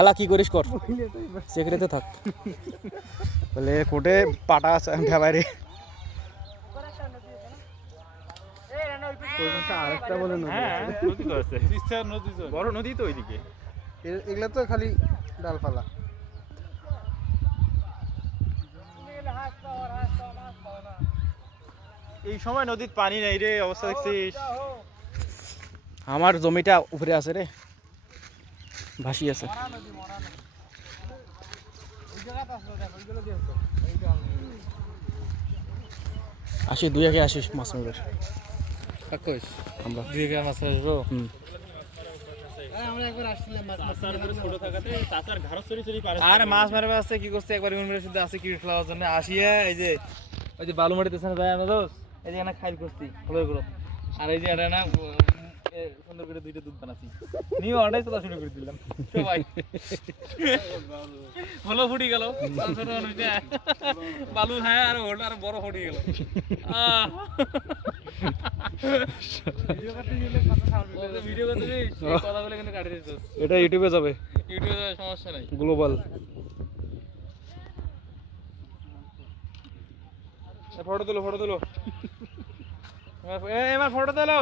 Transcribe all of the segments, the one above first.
এলা কি করিস কর, সেক্রেতে থাক। বলে কোটে পাটা আছে ঢাবাইরে। আরেকটা বলে নদী আছে, তিস্তার নদী, বড় নদী তো ওইদিকে। এগুলা তো খালি ডালপালা। এই সময় নদীর পানি নাই রে, অবস্থা দেখছিস? আমার জমিটা উপরে আছে রে, ভাসি আছে। আসি দুই আগে আসিস মাছ মারবে আমরা দুই গ্রাম মাছ আসবো। আরে মাছ মারবে আসছে কি করছে একবার শুদ্ধ আছে ক্রিকেট খেলার জন্য আসিয়া এই যে ওই যে বালু মাটিতে যায় না দোষ, এই যে এখানে খাইল করছি হলো করো। আর এই যে এটা না সুন্দর করে দুইটা দুধ বানাচ্ছি, নিয়ে অর্ডার চলা শুরু করে দিলাম সবাই। হলো ফুটি গেল বালু, হ্যাঁ আর ওটা আর বড় ফুটি গেল। ভিডিও করতে কথা বলে কিন্তু কাটিয়ে দিত। এটা ইউটিউবে যাবে, ইউটিউবে সমস্যা নাই, গ্লোবাল। ফটো তোলো, ফটো তোলো, এবার ফটো তোলো।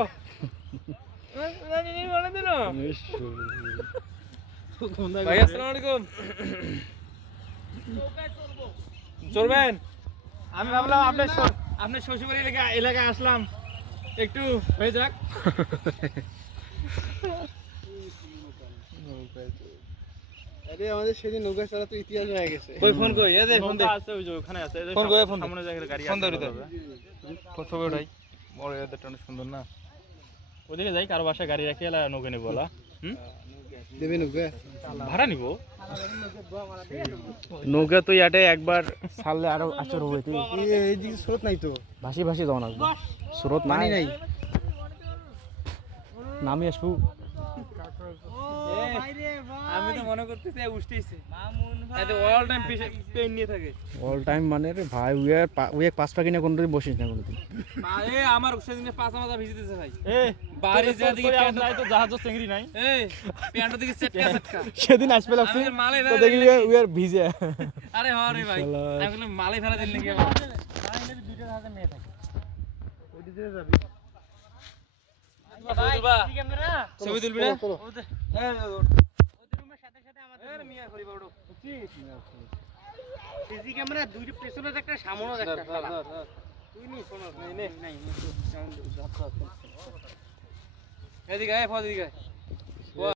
ভাই আসসালামু আলাইকুম। চলবেন? আমি ভাবলাম আপনার শ্বশুরবাড়ি এলাকায় আসলাম, একটু হয়ে যাক। আরে আমাদের সেদিন নৌকা চলা তো ইতিহাস হয়ে গেছে। কই ফোন কই? এই যে ফোন দে, আছে ওই যে ওখানে আছে। ফোন কই? ফোন সামনে জায়গায় গাড়ি আছে, ফোন ধরে দে। ছবি ওঠাই, বড় এদের অনেক সুন্দর না। ওদিকে যাই, কারো বাসায় গাড়ি রাখি এলা নৌকা নেব বলা। দেবে নৌকা ভাড়া নিব। নৌকা তো ইয়াতে একবার ছাড়লে আরো আচর হবে। এইদিকে স্রোত নাই তো, ভাসি ভাসি যাও না, স্রোত পানি নাই, নাই। নামি আসবো। আমি তো মনে করতেছি উঠতেইছে এত অল টাইম পেন নিয়ে থাকে। অল টাইম মানে রে ভাই, উই এক পাঁচ পাখি না কোনদিন বসিস না কোনদিন। এ আমার সেদিনে পাঁচা মাথা ভিজিতেছে ভাই। এ বাড়ি যা দিকে প্যান্ট নাই তো জাহাজ চেংড়ি নাই। এ প্যান্ট দিকে সেটকা সেটকা সেদিন আসবে লাগছে তো দেখি উই আর ভিজে। আরে হ্যাঁ রে ভাই, আমি বললাম মালাই ফেলা দিন নাকি। মালাই দুইটা জাহাজে নিয়ে থাকে, ওই দিকে যাবি। ছবি তুলবি না? সিসি ক্যামেরা দুইটা পেছনে একটা সামনে একটা শালা। তুই নি শোনো নাই নাই এদিকে আয়, এদিকে আয়।